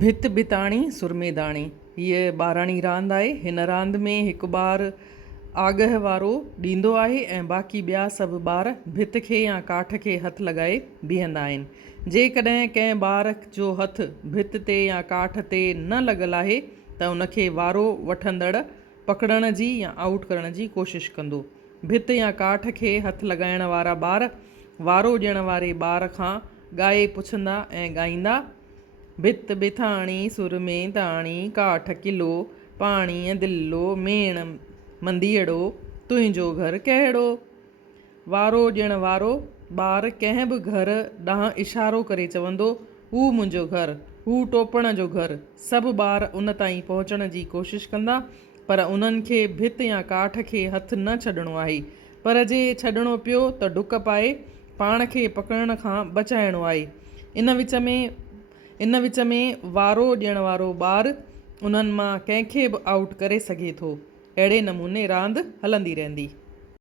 भित भिताणी सुरमेदाणी हीअ ॿाराणी रांदि आहे। हिन रांदि में हिकु ॿारु आगह वारो ॾींदो आहे ऐं बाक़ी ॿिया सभु ॿार भित खे या काठ खे हथु लॻाए बीहंदा आहिनि। जेकॾहिं कंहिं ॿार जो हथु भित ते या काठ ते न लॻल आहे त उनखे वारो वठंदड़ पकड़ण जी या आउट करण जी कोशिशि कंदो। भित या काठ खे हथु लॻाइण वारा ॿार वारो ॾियण वारे ॿार खां ॻाए पुछंदा ऐं ॻाईंदा, भित भिताणी सुरमेदाणी काठ किलो पाणीअ दिलो मेण मंदीअड़ो तुंहिंजो घर कहिड़ो। वारो ॾियण वारो ॿारु कंहिं बि घर ॾांहुं इशारो करे चवंदो, हू मुंहिंजो घरु, हू टोपण जो घरु। सभु ॿार उन ताईं पहुचण जी कोशिशि कंदा, पर उन्हनि खे भित या काठ खे हथु न छॾिणो आहे। पर जे छॾिणो पियो त डुक पाए पाण खे पकड़ण खां बचाइणो आहे। इन विच में वारो ॾियण वारो ॿारु उन्हनि मां कंहिंखे बि आउट करे सघे थो। अहिड़े नमूने रांदि हलंदी रहंदी।